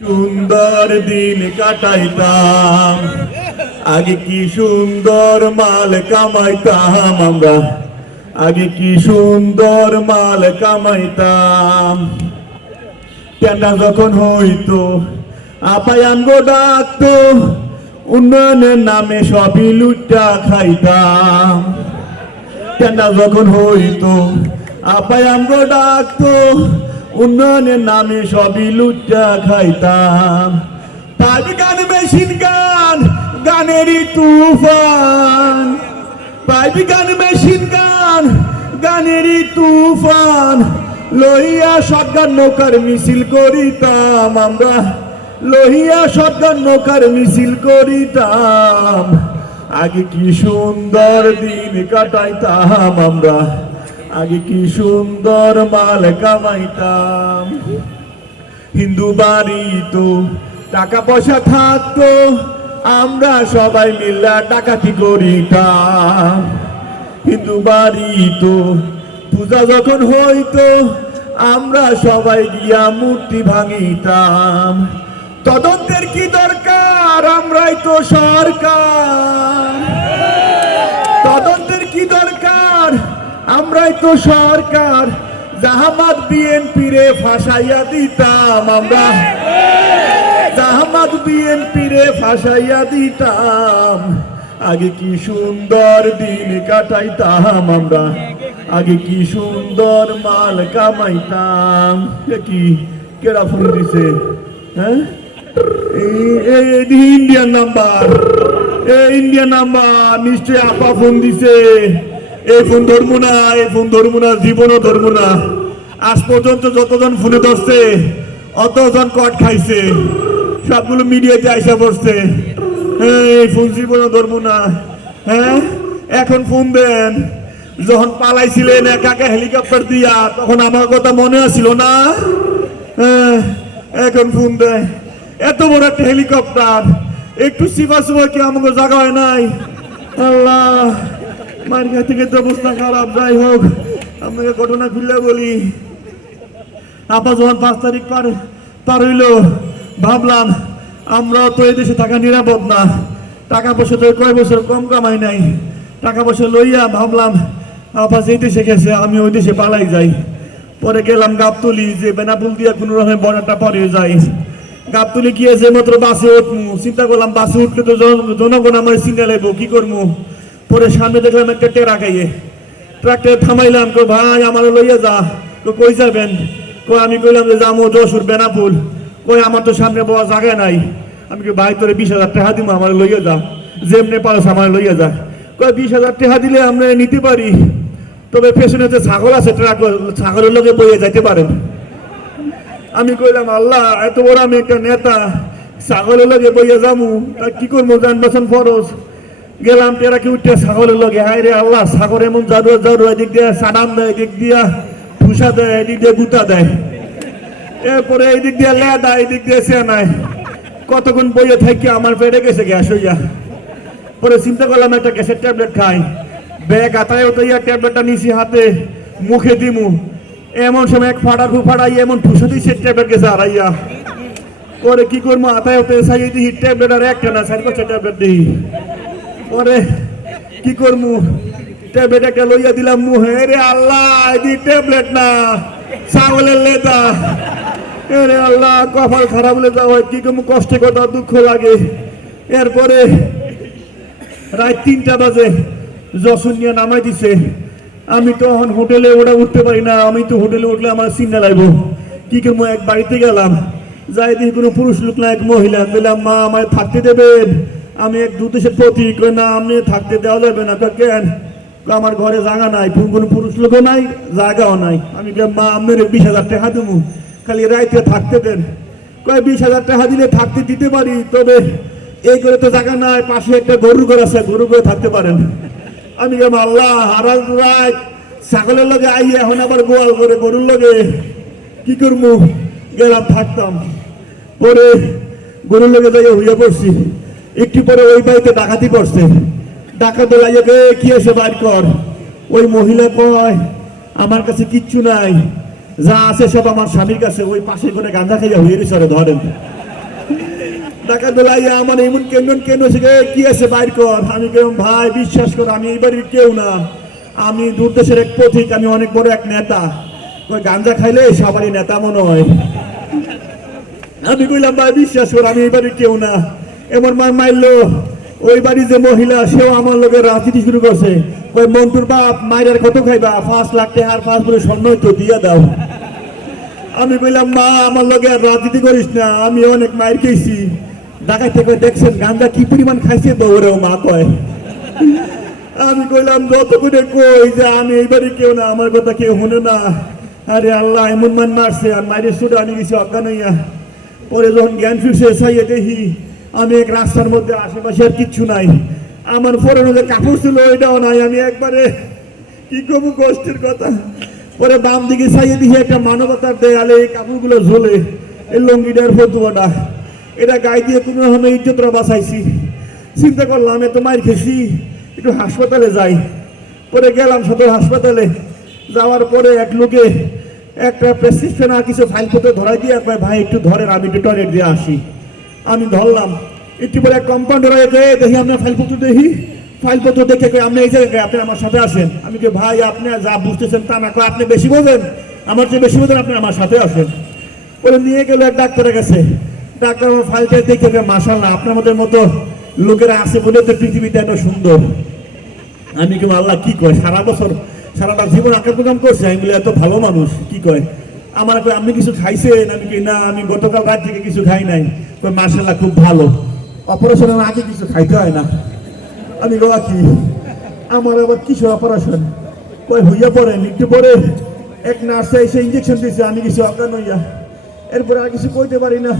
সুন্দর দিন কাটাইতাম, আগে কি সুন্দর মাল কামাইতাম আমরা, আগে কি সুন্দর মাল কামাইতাম। টেন্ডা যখন হইতো আপাই আমগো ডাকতো, উন্নয়নের নামে সবই লুটা খাইতাম। টেন্ডা যখন হইতো আপাই আমগো ডাকতো, উন্নয়নের নামে সবই লুটা খাইতাম। পাইপ গান মেশিন গান গানেরই তুফান, পাইপ গান মেশিন গান গানেরই তুফান, লইয়া শটগান নৌকার মিছিল করিতাম আমরা, লইয়া শটগান নৌকার মিছিল করিতাম। আগে কি সুন্দর দিন কাটাইতাম আমরা, আগে কি সুন্দর মাল কামাইতাম। হিন্দু বাড়ি তো টাকা পয়সা থাকতো, আমরা সবাই মিল্লা ডাকাতি করিতাম। হিন্দু বাড়ি তো পূজা যখন হইতো, আমরা সবাই গিয়া মূর্তি ভাঙিতাম। তদন্তের কি দরকার, আমরাই তো সরকার। তদন্তের কি দরকার, আমরাই তো সরকার। জাহামাত বিএনপি রে ফাঁসাইয়া দিতাম আমরা, জাহামাত বিএনপি রে ফাঁসাইয়া দিতাম। আগে কি সুন্দর দিন কাটাইতাম আমরা, আগে কি সুন্দর মাল কামাইতাম। কি কেডা ফোন দিছে? হ্যাঁ, ইন্ডিয়ান নাম্বার, ইন্ডিয়ান নাম্বার, নিশ্চয় আপা ফোন দিছে। এই ফোন ধরবো না, এই ফোন ধরবো না, জীবনও ধরবো না। আজ পর্যন্ত যতজন ফোনে ধরছে অতজন কট খাইছে, সবগুলো মিডিয়াতে আইসা পড়ছে। হ্যাঁ, এই ফোন জীবনও ধরবো না। হ্যাঁ, এখন ফোন দেন। যখন পালাইছিলেন একা একা হেলিকপ্টার দিয়া, তখন আমার কথা মনে আসছিল না? হ্যাঁ, এখন ফোন দেয়। এত বড় একটা হেলিকপ্টার, একটু সিফা সুফা কি আমাকে জায়গা হয় নাই? আল্লাহ, মার্কা থেকে তো অবস্থা খারাপ। যাই হোক, আপনাকে ঘটনা খুললে বলি। আপা যখন 5 তারিখ পার হইল, ভাবলাম আমরা তো এই দেশে থাকা নিরাপদ না। টাকা পয়সা তো কয় বছর কম কামাই নাই। টাকা পয়সা লইয়া ভাবলাম আপা যে দেশে গেছে আমি ওই দেশে পালাই যাই। পরে গেলাম গাবতলি, যে বেনাপুল দিয়া কোনো রকমের বর্ডারটা পরে যাই। গাবতলি গিয়ে যে মাত্র বাসে উঠবো, চিন্তা করলাম বাসে উঠলে তো জনগণ আমার চিন্তা লাগবো, কি করবো। পরে সামনে দেখলাম একটা টেরা খাইয়ে, ট্রাক্টর থামাইলাম। কো ভাই আমার লইয়া যা। কই যাবেন? আমি কইলাম যে যাবো যশোর বেনাপুল। কই আমার তো সামনে বড় জায়গা নাই। আমি কি ভাই তোরে 20,000 টাকা দিব, আমার লইয়া যা, যেমনে পারস আমার লইয়া যা। কই 20,000 টাকা দিলে আমরা নিতে পারি, তবে পেছনে যে ছাগল আছে ট্রাক, ছাগলের লোকে বইয়ে যাইতে পারেন। আমি কইলাম আল্লাহ, এত বড় আমি একটা নেতা, ছাগলের লোকে বইয়ে যাবো, তা কি করবো, যান বাসন ফরজ। গেলাম টেরাকে উঠে ছাগলের লগে। হায় রে আল্লাহ, ছাগল এমন জারুয়া জারুয়া, এদিক দিয়ে সানাম দেয়, এদিক দিয়া ফুসা দেয়, এদিক দিয়ে গুতা দেয়, এরপরে এইদিক দিয়ে লেদা, এদিক দিয়ে সে নাই। কতক্ষণ বইয়ে থাকি আমার পেটে গেছে গ্যাস হইয়া। পরে চিন্তা করলাম একটা গ্যাসের ট্যাবলেট খাই। ব্যাগ আতায় উতাইয়া ট্যাবলেটটা নিছি হাতে, মুখে দিমু, এমন সময় এক ফাটাই এমন ঠুসা দিচ্ছে ট্যাবলেট গেছে হারাইয়া। পরে কি করবো, আতায় উতাই চাই দিই ট্যাবলেট, আর একটা না 4-5 ট্যাবলেট দিই। পরে কি করবো, ট্যাবলেট একটা লইয়া দিলাম মুহে। রে আল্লাহ, এদি ট্যাবলেট না, ছাগলের লেদা। রে আল্লাহ, কপাল খারাপ হলে যাওয়া হয়, কি করবো, কষ্ট কথা, দুঃখ লাগে। এরপরে রাত 3টা বাজে যশোর নিয়ে নামাই দিছে। আমি তো এখন হোটেলে ওটা উঠতে পারি না। আমি তো হোটেলে উঠলে আমার চিন্তা লাগবো। কি করবো, এক বাড়িতে গেলাম, যাই দেখি কোনো পুরুষ লোক না, এক মহিলা। বললাম মা, আমায় থাকতে দেবেন, আমি এক দুদেশের প্রতীক। না, আপনি থাকতে দেওয়া যাবে না। কেন? আমার ঘরে জায়গা নাই, কোনো পুরুষ লোকও নাই, জায়গাও নাই। আমি বললাম মা, আপনার 20,000 টাকা দেবো, খালি রাইতে থাকতে দেন। কয় 20,000 টাকা দিলে থাকতে দিতে পারি, তবে এই করে তো জায়গা নাই, পাশে একটা গরুর ঘর আছে, গরু করে থাকতে পারেন। আমি বললাম আল্লাহ, হারাল রাত ছাগলের লগে আই, এখন আবার গোয়াল করে গরুর লগে, কি করবো। গেলাম, থাকতাম। পরে গরুর লগে যাই হইয়া পড়ছি। একটু পরে ওই বাড়িতে ডাকাতি পড়ছে। ডাকাতে লাগে, কি আছে বাইর কর। ওই মহিলা কয় আমার কাছে কিচ্ছু নাই, যা আছে সব আমার স্বামীর কাছে। ওই পাশে করে গাঁজা খাইয়া হয়ে ধরেন। টাকা দোলাইয়া আমার এমন কেন্দ্র কেন থেকে কি আছে বাইর কর। আমি কেমন ভাই বিশ্বাস কর আমি এই বাড়ির কেউ না, আমি দূর দেশের এক পথিক, আমি অনেক বড় এক নেতা। ওই গাঞ্জা খাইলে সবারই নেতা মনে হয়। আমি কইলাম ভাই বিশ্বাস কর আমি এই বাড়ির কেউ না। এমন মার মারলো ওই বাড়ির যে মহিলা সেও আমার লোকের রাজনীতি শুরু করছে। ওই মন্টুর বাপ মায়ের কত খাইবা 5 লাখ টাকা আর 5 বলে স্বর্ণ তো দিয়ে দাও। আমি কইলাম মা আমার লগে আর রাজনীতি করিস না, আমি অনেক মায়ের খেয়েছি। ঢাকায় থেকে দেখছেন গাঞ্জা কি পরিমাণ খাইছে দৌড়েও মা কয়। আমি কইলাম যত করে কই যে আমি এইবারে কেউ না, আমার কথা কেউ শুনে না। আরে আল্লাহ এমন মান মারছে আর মায়ের সুরে আমি গেছি অজ্ঞান হইয়া। পরে যখন জ্ঞান ফিরছে চাইয়ে দেখি আমি এক রাস্তার মধ্যে, আশেপাশে আর কিচ্ছু নাই। আমার পরনে যে কাপড় ছিল ওইটাও নাই। আমি একবারে কি করবো কষ্টের কথা। পরে বাম দিকে চাইয়ে দেখি একটা মানবতার দেয়ালে এই কাপড়গুলো ঝোলে, এই লঙ্গিটার ফতুয়াটা, এটা গায়ে দিয়ে কোনো রকমের ইজ্জতরা বাঁচাইছি। চিন্তা করলাম এত মার খেয়েছি, একটু হাসপাতালে যাই। পরে গেলাম সদর হাসপাতালে। যাওয়ার পরে এক লোকে একটা প্রেসক্রিপশন আর কিছু ফাইলপত্র ধরাই দিয়ে কয় ভাই একটু ধরেন আমি একটু টয়লেট দিয়ে আসি। আমি ধরলাম। একটু পরে এক কম্পাউন্ডার হয়ে গিয়ে দেখি আপনার ফাইলপত্র দেখি, ফাইলপত্র দেখে কই আপনি এই জায়গায় আপনি আমার সাথে আসেন। আমি কি ভাই আপনি যা বুঝতেছেন তা না, আপনি বেশি বোঝেন, আমার চেয়ে বেশি বোঝেন, আপনি আমার সাথে আসেন। বলে নিয়ে গেল এক ডাক্তারের কাছে। ডাক্তার আমার ফাইলটা দেখে মাশাআল্লাহ আপনার মতো লোকেরা আছে বলে তো পৃথিবীটা এত সুন্দর। আমি কি আল্লাহ কি কয়, সারা বছর সারাটা জীবন আকার প্রোগ্রাম করছে, আমি বলে এত ভালো মানুষ কি কয়। আমার আপনি কিছু খাইছেন? আমি কি না আমি গতকাল রাত থেকে কিছু খাই নাই। মাশাআল্লাহ খুব ভালো, অপারেশনের আগে কিছু খাইতে হয় না। আমি গোয়া কি আমার আবার কিছু অপারেশন কই হইয়া পড়ে একটু পরে এক নার্সে এসে ইঞ্জেকশন দিয়েছে, আমি কিছু অজ্ঞান হইয়া। এরপরে আর কিছু কইতে পারি না।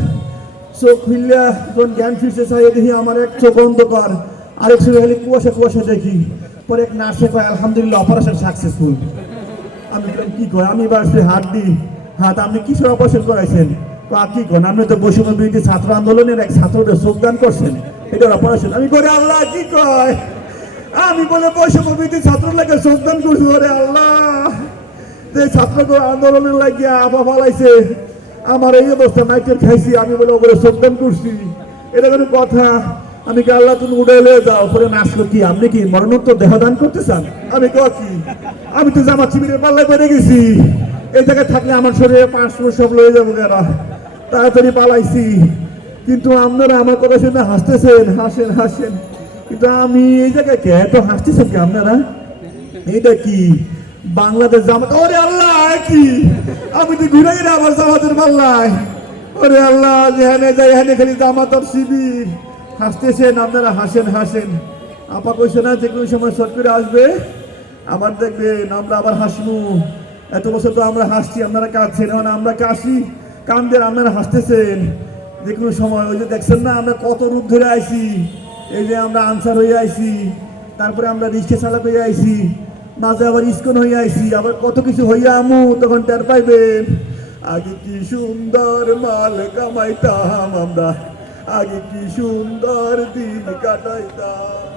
চোখ খুললা যখন জ্ঞান ফিরছে চাইয়ে দেখি আমার এক চোখ অন্ধকার, আরেক চোখে খালি কুয়াশা কুয়াশা দেখি। পরে এক নার্সে কয় আলহামদুলিল্লাহ অপারেশন সাকসেসফুল। আমি কি কয় আমি বাড়ছি হাত দিই হাত, আপনি কিসের অপারেশন করাইছেন? কি করেন আপনি তো বৈষম্য বিরোধী ছাত্র আন্দোলনের এক ছাত্রদের যোগদান করছেন, এটার অপারেশন। আমি করে আল্লাহ কি কয়, আমি বলে বৈষম্য বিরোধী ছাত্র লাগে যোগদান করছি। ওরে আল্লাহ যে ছাত্র আন্দোলনের লাগিয়া আবা ফালাইছে আমার এই অবস্থা মাইকের খাইছি, আমি বলে ওগুলো যোগদান করছি, এটা কোনো কথা? আমি কি আল্লাহ তুমি উড়ে এলে যাও। পরে নাচলো কি আপনি কি মরণোত্তর দেহদান করতে চান? আমি কি আমি তো জামাত শিবিরের পাল্লায় বেড়ে গেছি, এই জায়গায় থাকলে আমার শরীরে 5 সব লয়ে যাবো এরা, তাড়াতাড়ি পালাইছি। কিন্তু আপনারা আমার কথা শুনে হাসতেছেন, হাসেন হাসেন, কিন্তু আমি এই জায়গায় কে এত হাসতেছেন কি আপনারা? এইটা কি বাংলাদেশ জামাত? ওরে আল্লাহ কি আমি তো ঘুরে গেলে আমার জামাতের পাল্লায়। ওরে আল্লাহ যেখানে যাই এখানে খালি জামাত আর শিবির। হাসতেছেন আপনারা, হাসেন হাসেন। আপা কইছে না যে কোনো সময় শর্ট করে আসবে, আবার দেখবেন আমরা আবার হাসবো। এত বছর তো আমরা হাসছি, আপনারা কাঁদছেন, এখন আমরা কাশি কান্দের, আপনারা হাসতেছেন। যে কোনো সময় ওই যে দেখছেন না আমরা কত রূপ ধরে আইছি, এই যে আমরা আনসার হয়ে আইছি, তারপরে আমরা রিক্সা চালক হয়ে আইছি, মাঝে আবার ইস্কন হয়ে আইছি, আবার কত কিছু হইয়া আমু, তখন টের পাইবেন আগে কি সুন্দর মাল কামাইতাম আমরা, আগে কি সুন্দর দিন কাটাইতাম।